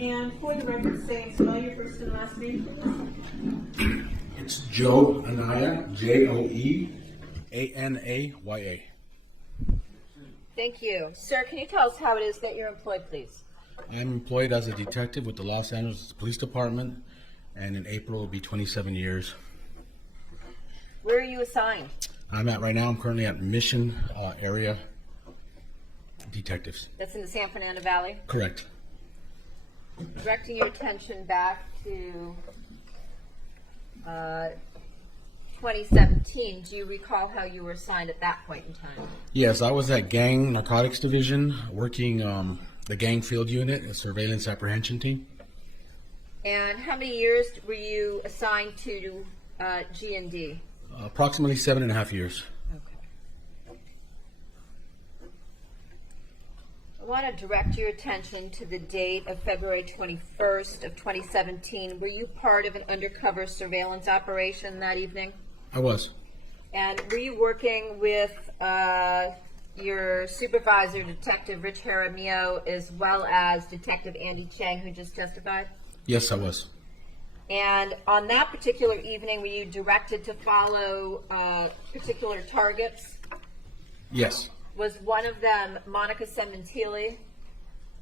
And for the record, say spell your first and last name, please. It's Joe Anaya, Joeanaya. Thank you. Sir, can you tell us how it is that you're employed, please? I'm employed as a detective with the Los Angeles Police Department, and in April will be 27 years. Where are you assigned? I'm currently at Mission Area Detectives. That's in the San Fernando Valley? Correct. Directing your attention back to 2017, do you recall how you were assigned at that point in time? Yes, I was at Gang Narcotics Division, working the gang field unit, a surveillance apprehension team. And how many years were you assigned to G&D? Approximately 7.5 years. Okay. I want to direct your attention to the date of February 21st of 2017. Were you part of an undercover surveillance operation that evening? I was. And were you working with your supervisor, Detective Rich Jaramillo, as well as Detective Andy Chang, who just testified? Yes, I was. And on that particular evening, were you directed to follow particular targets? Yes. Was one of them Monica Sementilli?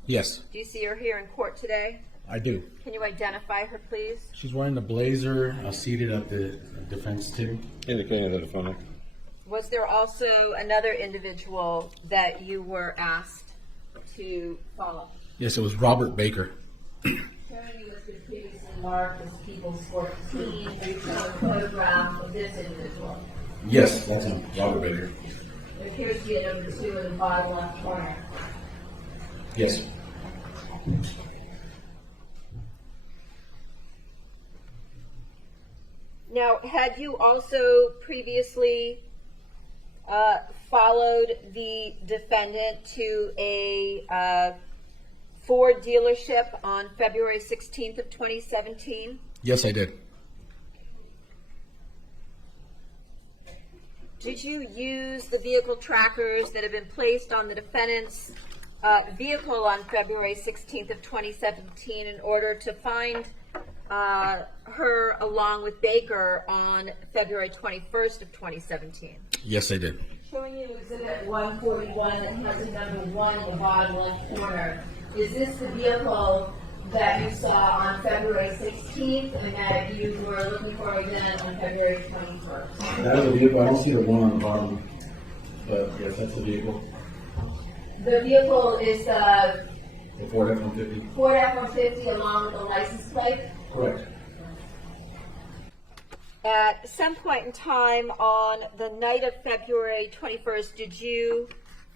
Yes. Do you see her here in court today? I do. Can you identify her, please? She's wearing the blazer, seated at the defense table. Indicating the defendant. Was there also another individual that you were asked to follow? Yes, it was Robert Baker. Showing you what's been previously marked as People's 14. Are you showing a photograph of this individual? Yes, that's him, Robert Baker. It appears to be at number 2 in the bottom left corner. Yes. Now, had you also previously followed the defendant to a Ford dealership on February 16th of 2017? Yes, I did. Did you use the vehicle trackers that have been placed on the defendant's vehicle on February 16th of 2017 in order to find her along with Baker on February 21st of 2017? Yes, I did. Showing you Exhibit 141 that has a number 1 in the bottom left corner. Is this the vehicle that you saw on February 16th and that you were looking for again on February 21st? That is a vehicle. I don't see the one on the bottom, but yes, that's the vehicle. The vehicle is The Ford F-150. Ford F-150 along with the license plate. Correct. At some point in time on the night of February 21st, did you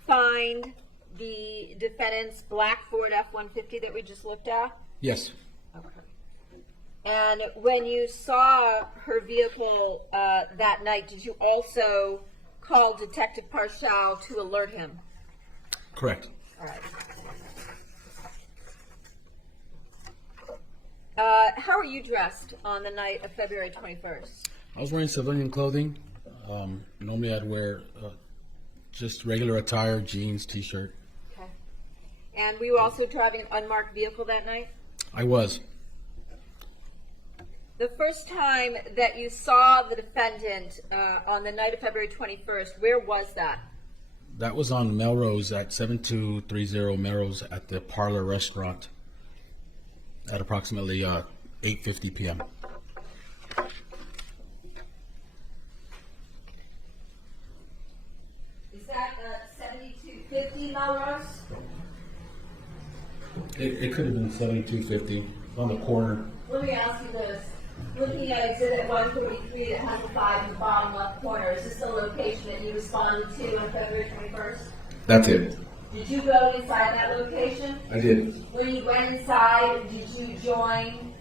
find the defendant's black Ford F-150 that we just looked at? Yes. Okay. And when you saw her vehicle that night, did you also call Detective Parshall to alert him? Correct. All right. How are you dressed on the night of February 21st? I was wearing civilian clothing. Normally I'd wear just regular attire, jeans, t-shirt. Okay. And were you also driving an unmarked vehicle that night? I was. The first time that you saw the defendant on the night of February 21st, where was that? That was on Melrose at 7230 Melrose at the Parlor Restaurant at approximately 8:50 p.m. Is that 7250 Melrose? It could have been 7250 on the corner. Let me ask you this. Looking at Exhibit 143 that has a 5 in the bottom left corner, is this the location that you responded to on February 21st? That's it. Did you go inside that location? I did. When you went inside, did you join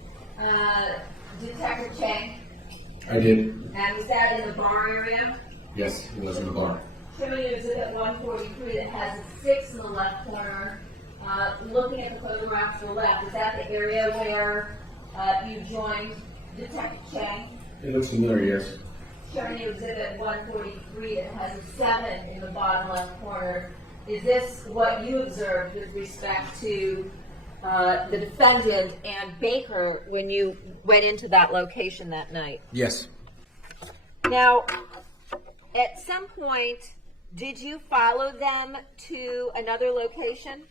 Detective Chang? I did. And was that in the bar area? Yes, it was in the bar. Showing you Exhibit 143 that has a 6 in the left corner. Looking at the photograph to the left, is that the area where you joined Detective Chang? It looks familiar, yes. Showing you Exhibit 143 that has a 7 in the bottom left corner. Is this what you observed with respect to the defendant and Baker when you went into that location that night. Yes. Now, at some point, did you follow them to another location?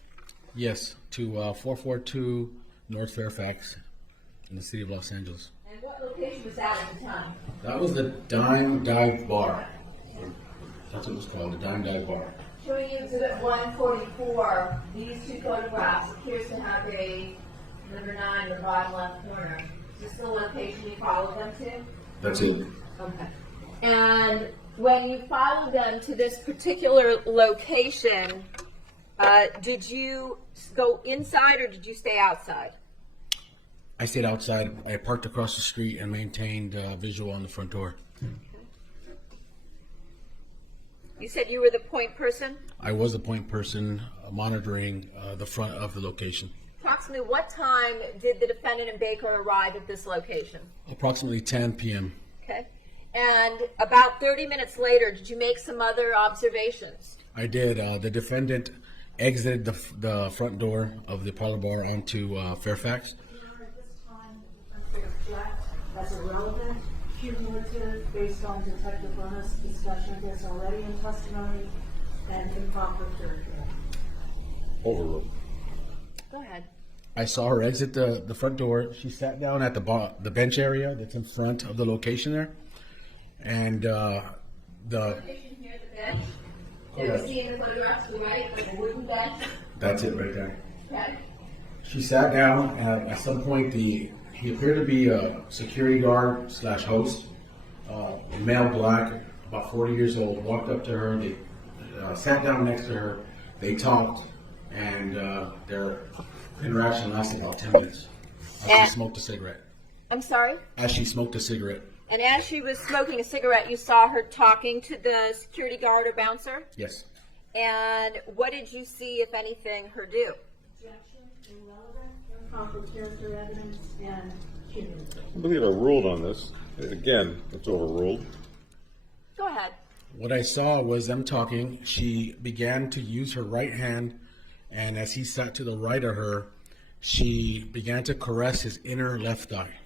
Yes, to 442 North Fairfax in the city of Los Angeles. And what location was that at the time? That was the Dime Dive Bar. That's what it was called, the Dime Dive Bar. Showing you Exhibit 144, these two photographs appears to have a number 9 in the bottom left corner. Is this the location you followed them to? That's it. Okay. And when you followed them to this particular location, did you go inside or did you stay outside? I stayed outside. I parked across the street and maintained visual on the front door. You said you were the point person? I was the point person monitoring the front of the location. Approximately what time did the defendant and Baker arrive at this location? Approximately 10 p.m. Okay. And about 30 minutes later, did you make some other observations? I did. The defendant exited the front door of the parlor bar onto Fairfax. At this time, the defense would object as irrelevant, cumulative, based on Detective Rona's discussion of this already in testimony, and improper third hearing. Overruled. Go ahead. I saw her exit the front door. She sat down at the bench area that's in front of the location there. And the Location here, the bench. That we see in the photographs to the right, like a wooden bench. that's it right there. Okay. She sat down, and at some point, he appeared to be a security guard / host, male black, about 40 years old, walked up to her. They sat down next to her. They talked, and their interaction lasted about 10 minutes. As she smoked a cigarette. I'm sorry? As she smoked a cigarette. And as she was smoking a cigarette, you saw her talking to the security guard or bouncer? Yes. And what did you see, if anything, her do? Objection, irrelevant, improper character evidence, and cumulative. I believe I ruled on this. Again, it's overruled. Go ahead. What I saw was them talking. She began to use her right hand, and as he sat to the right of her, she began to caress his inner left thigh.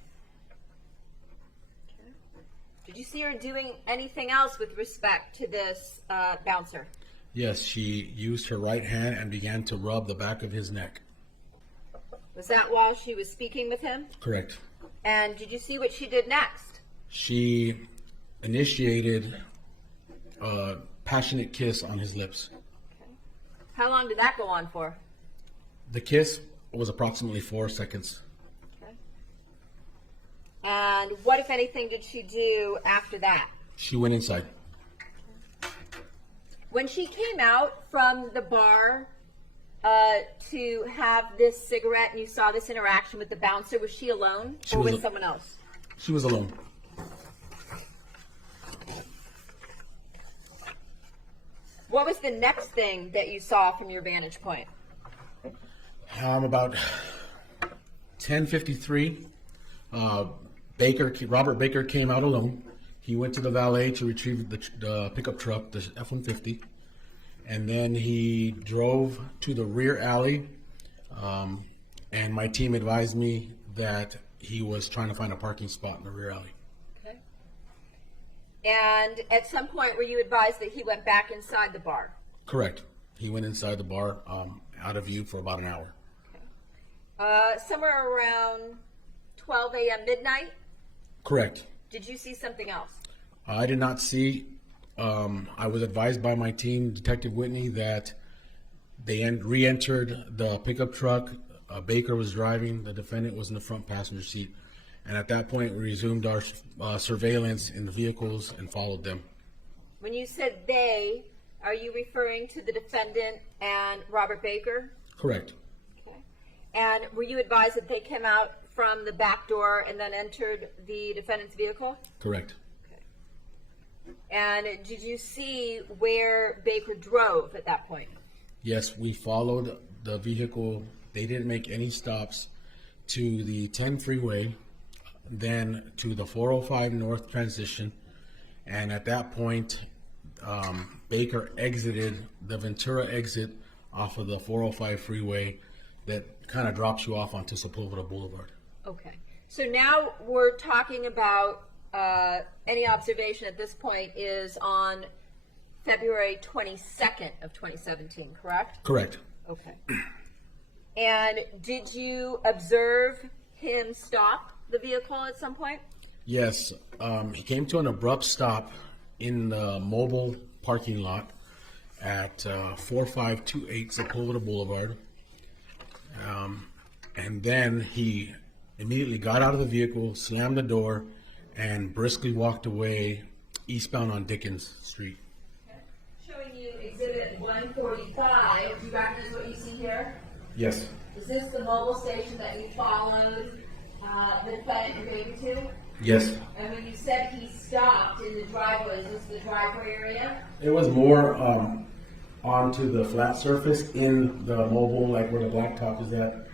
Did you see her doing anything else with respect to this bouncer? Yes, she used her right hand and began to rub the back of his neck. Was that while she was speaking with him? Correct. And did you see what she did next? She initiated a passionate kiss on his lips. How long did that go on for? The kiss was approximately 4 seconds. Okay. And what, if anything, did she do after that? She went inside. When she came out from the bar to have this cigarette and you saw this interaction with the bouncer, was she alone She or was with someone else? She was alone. What was the next thing that you saw from your vantage point? About 10:53, Robert Baker came out alone. He went to the valet to retrieve the pickup truck, the F-150, and then he drove to the rear alley. And my team advised me that he was trying to find a parking spot in the rear alley. Okay. And at some point, were you advised that he went back inside the bar? Correct. He went inside the bar, out of view for about an hour. Somewhere around 12 a.m. midnight, Correct. did you see something else? I did not see. I was advised by my team, Detective Whitney, that they re-entered the pickup truck. Baker was driving. The defendant was in the front passenger seat. And at that point, we resumed our surveillance in the vehicles and followed them. When you said they, are you referring to the defendant and Robert Baker? Correct. Okay. And were you advised that they came out from the back door and then entered the defendant's vehicle? Correct. And did you see where Baker drove at that point? Yes, we followed the vehicle. They didn't make any stops to the 10 freeway, then to the 405 North transition. And at that point, Baker exited the Ventura exit off of the 405 freeway that kind of drops you off onto Sepulveda Boulevard. Okay. So now we're talking about any observation at this point is on February 22nd of 2017, correct? Correct. Okay. And did you observe him stop the vehicle at some point? Yes, he came to an abrupt stop in the mobile parking lot at 4528 Sepulveda Boulevard. And then he immediately got out of the vehicle, slammed the door, and briskly walked away eastbound on Dickens Street. Okay. Showing you Exhibit 145. Do you recognize what you see here? Yes. Is this the mobile station that you followed the defendant and baby to? Yes. And when you said he stopped in the driveway, is this the driveway area? It was more onto the flat surface in the mobile, like where the blacktop is at.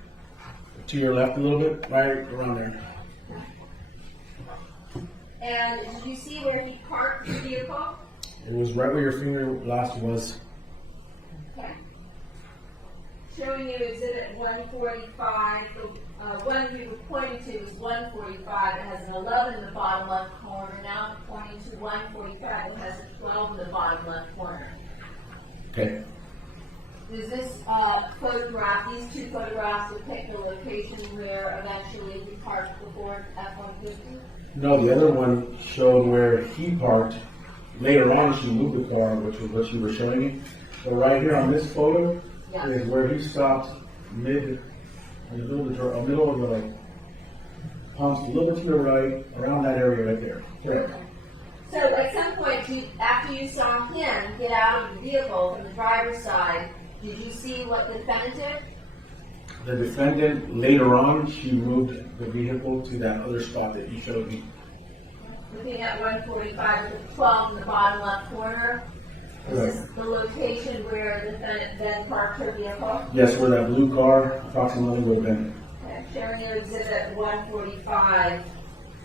To your left a little bit, right around there. And did you see where he parked the vehicle? It was right where your finger last was. Okay. Showing you Exhibit 145. The one you were pointing to is 145. It has an 11 in the bottom left corner. Now I'm pointing to 145. It has a 12 in the bottom left corner. Okay. Does this photograph, these two photographs depict the location where eventually he parked before F-150? No, the other one showed where he parked. Later on, she moved the car, which was what you were showing me. But right here on this photo is where he stopped in the middle of the like pumps, a little bit to the right, around that area right there. Correct. So at some point, after you saw him get out of the vehicle from the driver's side, did you see what the defendant did? The defendant, later on, she moved the vehicle to that other spot that you showed me. Looking at 145 with the 12 in the bottom left corner. Is this the location where the defendant then parked her vehicle? Yes, where that blue car approximately would have been. Okay, showing you Exhibit 145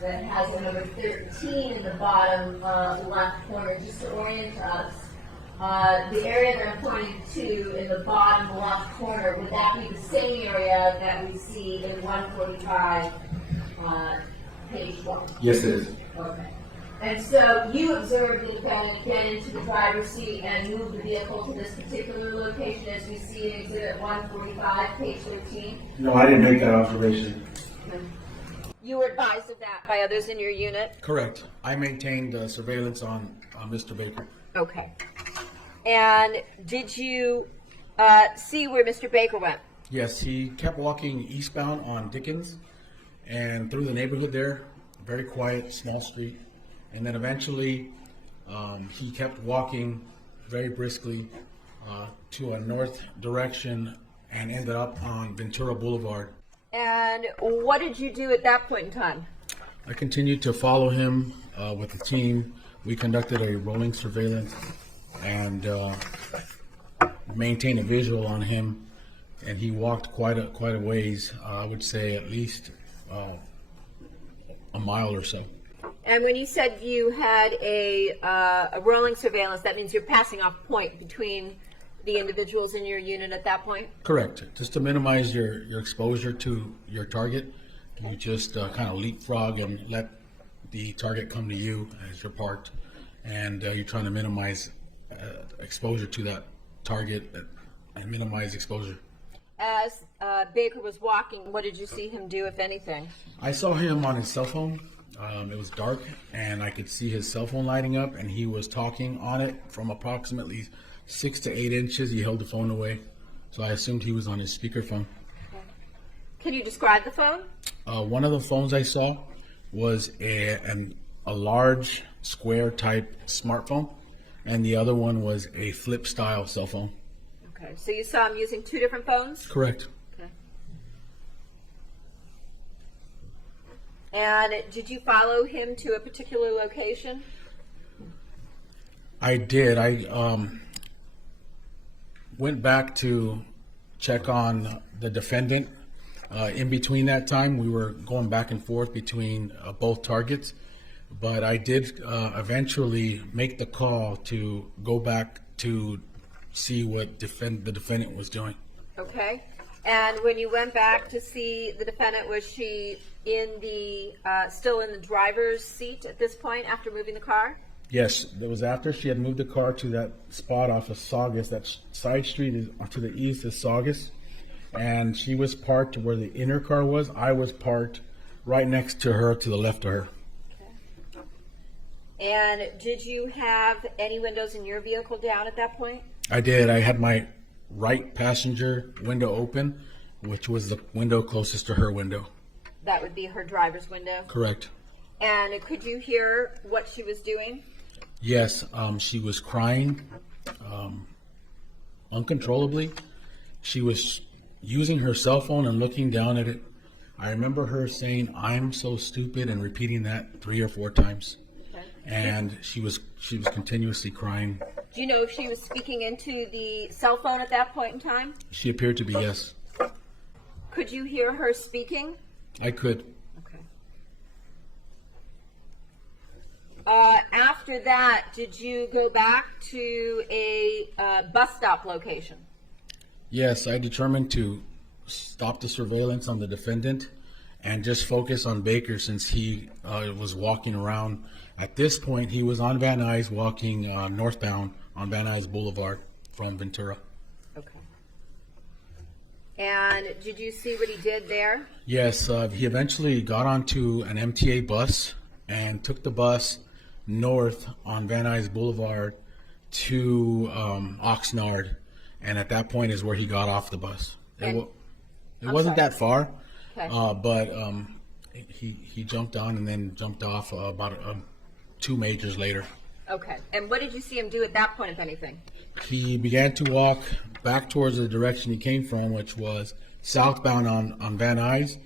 that has a number 13 in the bottom left corner, just to orient us. The area that I'm pointing to in the bottom left corner, would that be the same area that we see in 145, page 1? Yes, it is. Okay. And so you observed the defendant get into the driver's seat and move the vehicle to this particular location as we see in Exhibit 145, page 13? No, I didn't make that observation. You were advised of that by others in your unit? Correct. I maintained surveillance on Mr. Baker. Okay. And did you see where Mr. Baker went? Yes, he kept walking eastbound on Dickens and through the neighborhood there, very quiet, small street. And then eventually he kept walking very briskly to a north direction and ended up on Ventura Boulevard. And what did you do at that point in time? I continued to follow him with the team. We conducted a rolling surveillance and maintained a visual on him. And he walked quite a ways. I would say at least a mile or so. And when you said you had a rolling surveillance, that means you're passing off point between the individuals in your unit at that point? Correct. Just to minimize your exposure to your target, you just kind of leapfrog and let the target come to you as you're parked, and you're trying to minimize exposure to that target and minimize exposure. As Baker was walking, what did you see him do, if anything? I saw him on his cell phone. It was dark, and I could see his cell phone lighting up, and he was talking on it from approximately 6 to 8 inches. He held the phone away, so I assumed he was on his speakerphone. Okay. Can you describe the phone? One of the phones I saw was a large square type smartphone, and the other one was a flip style cell phone. Okay, so you saw him using two different phones? Correct. Okay. And did you follow him to a particular location? I did. I went back to check on the defendant. In between that time, we were going back and forth between both targets, but I did eventually make the call to go back to see what the defendant was doing. Okay. And when you went back to see the defendant, was she in the still in the driver's seat at this point after moving the car? Yes, that was after she had moved the car to that spot off of Saugus. That side street is to the east is Saugus, and she was parked where the inner car was. I was parked right next to her, to the left of her. Okay. And did you have any windows in your vehicle down at that point? I did. I had my right passenger window open, which was the window closest to her window. That would be her driver's window. Correct. And could you hear what she was doing? Yes, she was crying uncontrollably. She was using her cell phone and looking down at it. I remember her saying, "I'm so stupid," and repeating that 3 or 4 times. Okay. And she was continuously crying. Do you know if she was speaking into the cell phone at that point in time? She appeared to be, yes. Could you hear her speaking? I could. Okay. After that, did you go back to a bus stop location? Yes, I determined to stop the surveillance on the defendant and just focus on Baker, since he was walking around. At this point, he was on Van Nuys, walking northbound on Van Nuys Boulevard from Ventura. Okay. And did you see what he did there? Yes, he eventually got onto an MTA bus and took the bus north on Van Nuys Boulevard to Oxnard, and at that point is where he got off the bus. It wasn't that far, Okay. but he jumped on and then jumped off about 2 majors later. Okay. And what did you see him do at that point, if anything? He began to walk back towards the direction he came from, which was southbound on Van Nuys,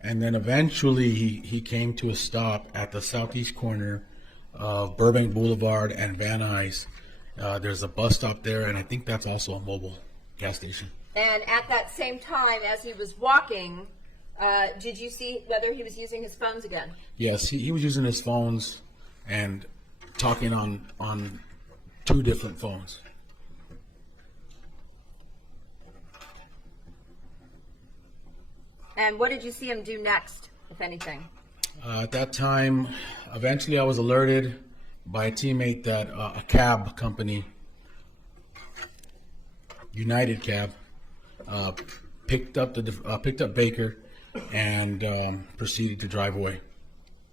and then eventually he came to a stop at the southeast corner of Burbank Boulevard and Van Nuys. There's a bus stop there, and I think that's also a mobile gas station. And at that same time, as he was walking, did you see whether he was using his phones again? Yes, he was using his phones and talking on 2 different phones. And what did you see him do next, if anything? At that time, eventually I was alerted by a teammate that a cab company, United Cab, picked up Baker and proceeded to drive away.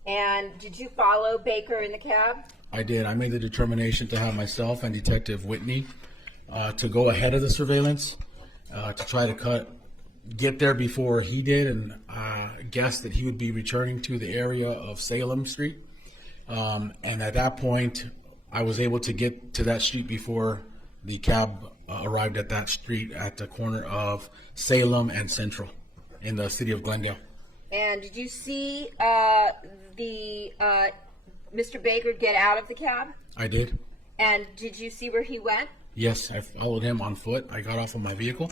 And did you follow Baker in the cab? I did. I made the determination to have myself and Detective Whitney to go ahead of the surveillance to try to get there before he did, and guessed that he would be returning to the area of Salem Street. And at that point, I was able to get to that street before the cab arrived at that street at the corner of Salem and Central in the city of Glendale. And did you see Mr. Baker get out of the cab? I did. And did you see where he went? Yes, I followed him on foot. I got off of my vehicle,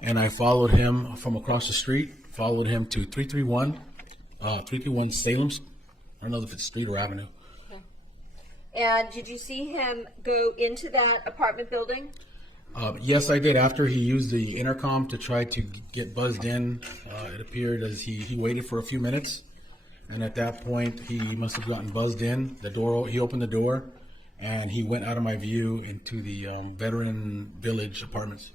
and I followed him from across the street, followed him to 331 Salem. I don't know if it's street or avenue. Okay. And did you see him go into that apartment building? Yes, I did. After he used the intercom to try to get buzzed in, it appeared as he waited for a few minutes, and at that point he must have gotten buzzed in. He opened the door, and he went out of my view into the Veteran Village apartments.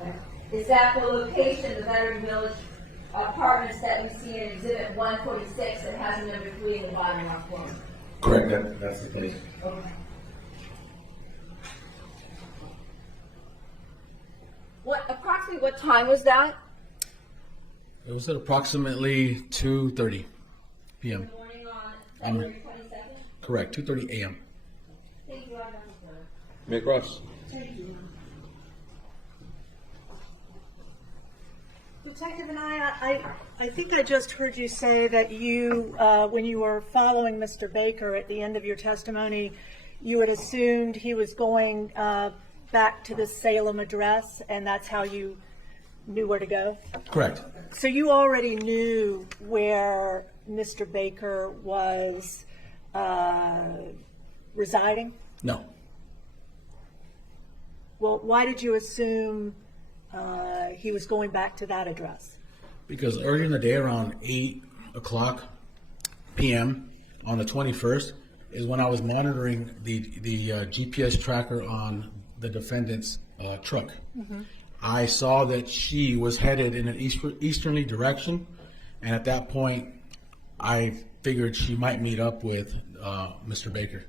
Okay. Is that the location, the Veteran Village apartments that we see in Exhibit 146 that has number 3 in the bottom left corner? Correct. That's the place. Okay. Approximately what time was that? It was at approximately 2:30 p.m. In the morning on February 22nd? Correct, 2:30 a.m. Thank you, Officer. Make Ross. Detective Anaya, I think I just heard you say that you, when you were following Mr. Baker at the end of your testimony, you had assumed he was going back to the Salem address, and that's how you knew where to go? Correct. So you already knew where Mr. Baker was residing? No. Well, why did you assume he was going back to that address? Because earlier in the day, around 8 o'clock p.m. on the 21st, is when I was monitoring the GPS tracker on the defendant's truck. I saw that she was headed in an easterly direction, and at that point, I figured she might meet up with Mr. Baker.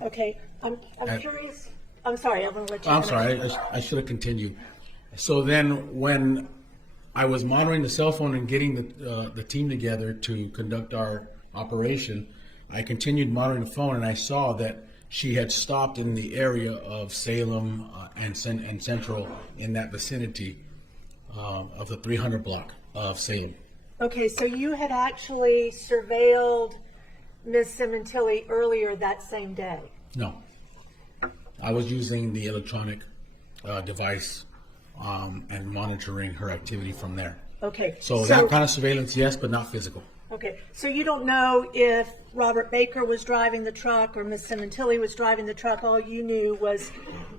Okay, I'm curious. I'm sorry, I'm going to let you I'm finish. sorry, I should have continued. So then, when I was monitoring the cell phone and getting the team together to conduct our operation, I continued monitoring the phone, and I saw that she had stopped in the area of Salem and Central, in that vicinity of the 300 block of Salem. Okay, so you had actually surveilled Ms. Sementilli earlier that same day? No, I was using the electronic device and monitoring her activity from there. Okay. So that kind of surveillance, yes, but not physical. Okay, so you don't know if Robert Baker was driving the truck or Ms. Sementilli was driving the truck. All you knew was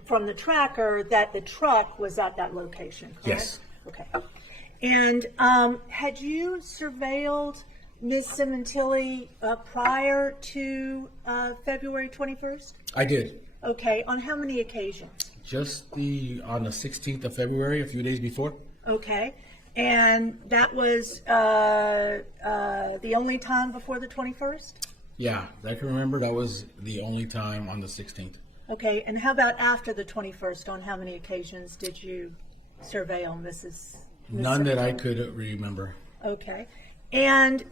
from the tracker that the truck was at that location, correct? Yes. Okay. And had you surveilled Ms. Sementilli prior to February 21st? I did. Okay, on how many occasions? Just on the 16th of February, a few days before. Okay, and that was the only time before the 21st? Yeah, I can remember that was the only time on the 16th. Okay, and how about after the 21st? On how many occasions did you surveil Ms. None that I could remember. Okay, and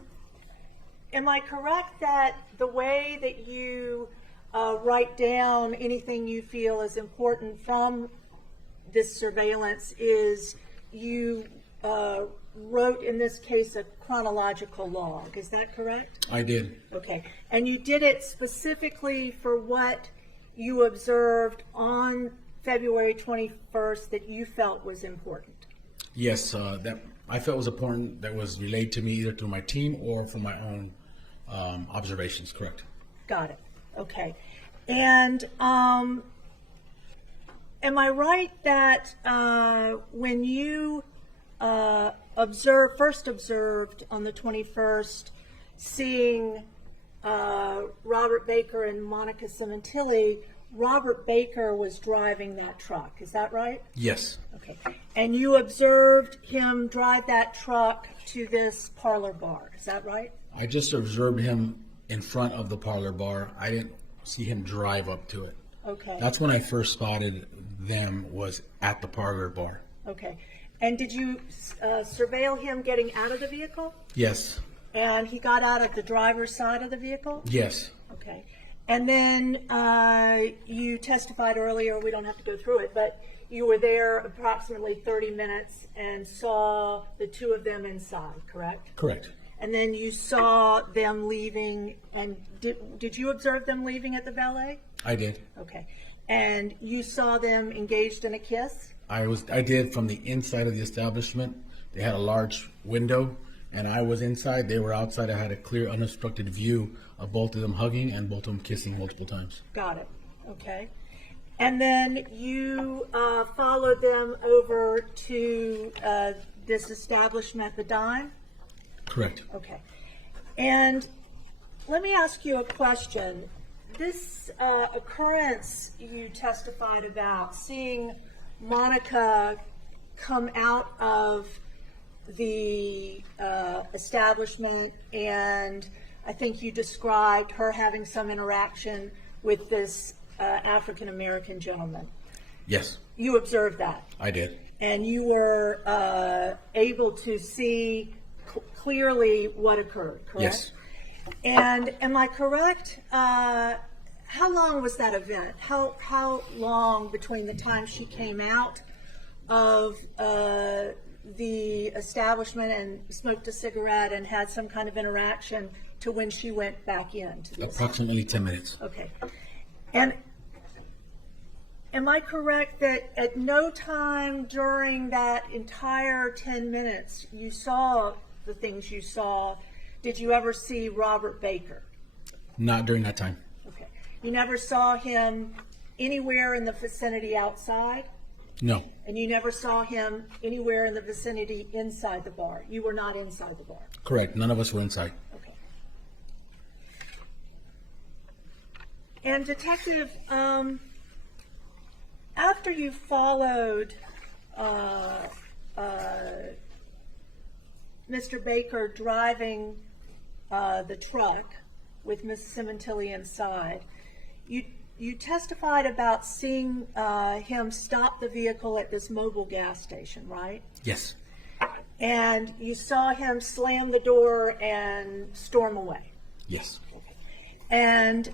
am I correct that the way that you write down anything you feel is important from this surveillance is you wrote, in this case, a chronological log? Is that correct? I did. Okay, and you did it specifically for what you observed on February 21st that you felt was important? Yes, that I felt was important, that was relayed to me either through my team or from my own observations, correct? Got it. Okay. And am I right that when you first observed on the 21st, seeing Robert Baker and Monica Sementilli, Robert Baker was driving that truck, is that right? Yes. Okay. And you observed him drive that truck to this parlor bar, is that right? I just observed him in front of the parlor bar. I didn't see him drive up to it. Okay. That's when I first spotted them, was at the parlor bar. Okay. And did you surveil him getting out of the vehicle? Yes. And he got out of the driver's side of the vehicle? Yes. Okay. And then you testified earlier, we don't have to go through it, but you were there approximately 30 minutes and saw the two of them inside, correct? Correct. And then you saw them leaving, and did you observe them leaving at the valet? I did. Okay. And you saw them engaged in a kiss? I did, from the inside of the establishment. They had a large window, and I was inside. They were outside. I had a clear, unobstructed view of both of them hugging and both of them kissing multiple times. Got it. Okay. And then you followed them over to this establishment, the Dime? Correct. Okay. And let me ask you a question. This occurrence you testified about, seeing Monica come out of the establishment, and I think you described her having some interaction with this African-American gentleman. Yes. You observed that? I did. And you were able to see clearly what occurred, correct? Yes. And am I correct? How long was that event? How long between the time she came out of the establishment and smoked a cigarette and had some kind of interaction to when she went back in? To this? Approximately 10 minutes. Okay. And am I correct that at no time during that entire 10 minutes you saw the things you saw, did you ever see Robert Baker? Not during that time. Okay. You never saw him anywhere in the vicinity outside? No, And you never saw him anywhere in the vicinity inside the bar? You were not inside the bar? correct. None of us were inside. Okay. And Detective, after you followed Mr. Baker driving the truck with Ms. Sementilli inside, you testified about seeing him stop the vehicle at this mobile gas station, right? Yes, And you saw him slam the door and storm away. yes, And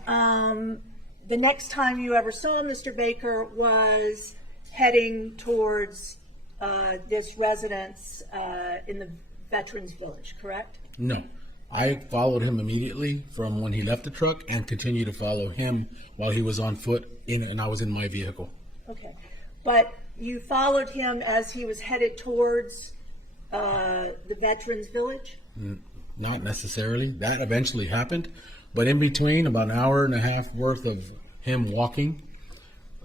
the next time you ever saw Mr. Baker was heading towards this residence in the Veterans Village, correct? no. I followed him immediately from when he left the truck and continued to follow him while he was on foot and I was in my vehicle. Okay. But you followed him as he was headed towards the Veterans Village? Not necessarily. That eventually happened. But in between, about an hour and a half worth of him walking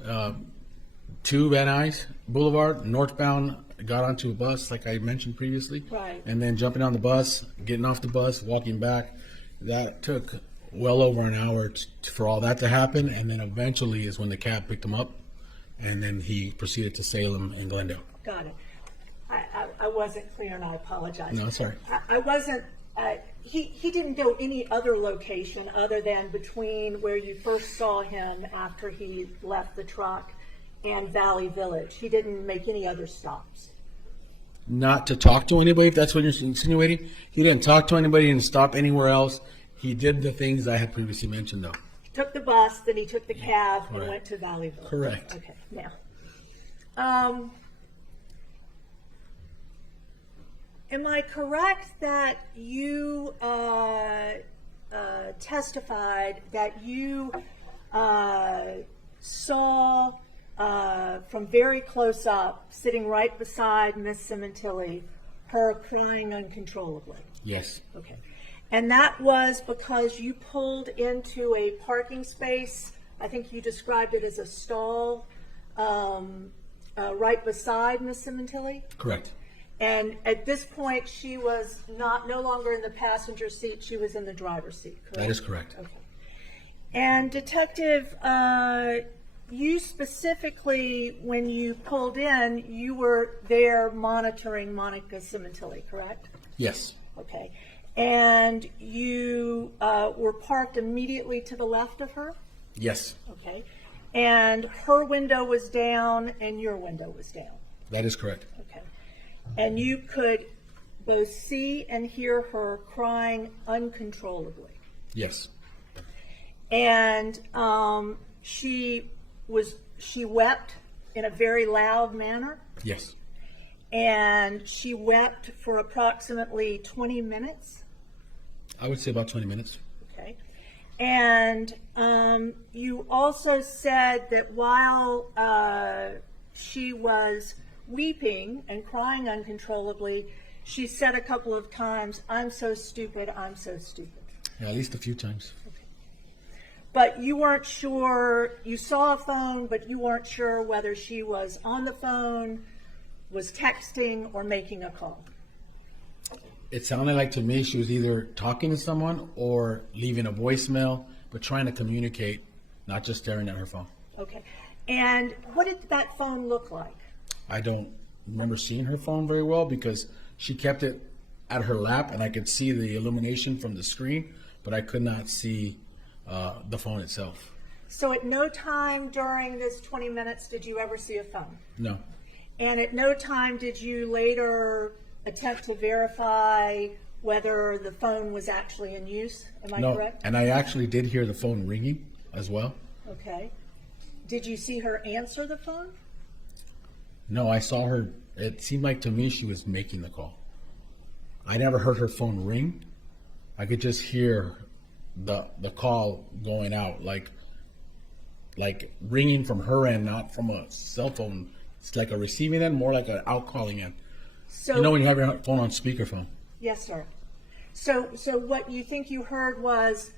to Van Nuys Boulevard, northbound, got onto a bus, like I mentioned previously. Right. And then jumping on the bus, getting off the bus, walking back. That took well over an hour for all that to happen. And then eventually is when the cab picked him up. And then he proceeded to Salem and Glendale. Got it. I wasn't clear, and I apologize. No, sorry. I wasn't, he didn't go any other location other than between where you first saw him after he left the truck and Valley Village. He didn't make any other stops. Not to talk to anybody, if that's what you're insinuating. He didn't talk to anybody and stop anywhere else. He did the things I had previously mentioned, though. He took the bus, then he took the cab and Correct. went to Valley Village. Correct. Okay, now. Am I correct that you testified that you saw from very close up, sitting right beside Miss Sementilli, her crying uncontrollably? Yes, Okay. And that was because you pulled into a parking space, I think you described it as a stall, right beside Miss Sementilli? correct. And at this point, she was no longer in the passenger seat, she was in the driver's seat, correct? That is correct. Okay. And Detective, you specifically, when you pulled in, you were there monitoring Monica Sementilli, correct? Yes, Okay. And you were parked immediately to the left of her? yes, Okay. And her window was down and your window was down? that is correct. Okay. And you could both see and hear her crying uncontrollably. Yes, And she wept in a very loud manner, yes, and she wept for approximately 20 minutes. I would say about 20 minutes. Okay. And you also said that while she was weeping and crying uncontrollably, she said a couple of times, "I'm so stupid, I'm so stupid." Yeah, at least a few times. But you weren't sure, you saw a phone, but you weren't sure whether she was on the phone, was texting, or making a call. It sounded like to me she was either talking to someone or leaving a voicemail, but trying to communicate, not just staring at her phone. Okay. And what did that phone look like? I don't remember seeing her phone very well because she kept it at her lap and I could see the illumination from the screen, but I could not see the phone itself. So at no time during this 20 minutes did you ever see a phone? No, And at no time did you later attempt to verify whether the phone was actually in use? Am I no. correct? And I actually did hear the phone ringing as well. Okay. Did you see her answer the phone? No, I saw her. It seemed like to me she was making the call. I never heard her phone ring. I could just hear the call going out, like ringing from her end, not from a cell phone. It's like a receiving end, more like an out calling end. So You know when you have your phone on speakerphone? yes, sir. So what you think you heard was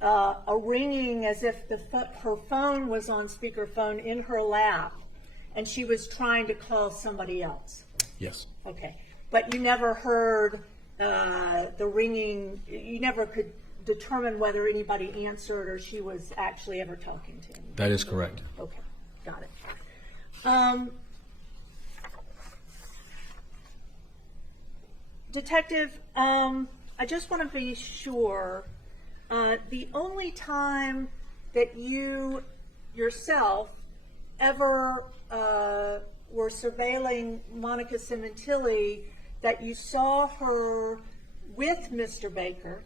a ringing as if her phone was on speakerphone in her lap, and she was trying to call somebody else. Yes. Okay, but you never heard the ringing, you never could determine whether anybody answered or she was actually ever talking to him? That is correct. Okay, got it. Detective, I just want to be sure, the only time that you yourself ever were surveilling Monica Sementilli, that you saw her with Mr. Baker,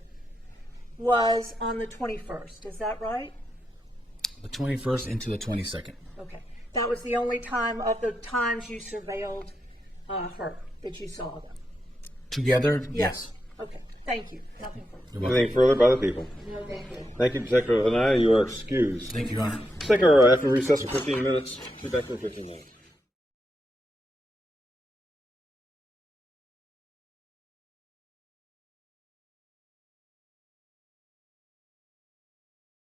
was on the 21st, is that right? The 21st into the 22nd. Okay, that was the only time of the times you surveilled her, that you saw them? Together? Yes. Okay, thank you. Nothing further. You're welcome. Anything further by the people? No, thank you. Thank you, Detective Anaya. You are excused. Thank you, Your Honor. Let's take our after recess for 15 minutes. Be back in 15 minutes.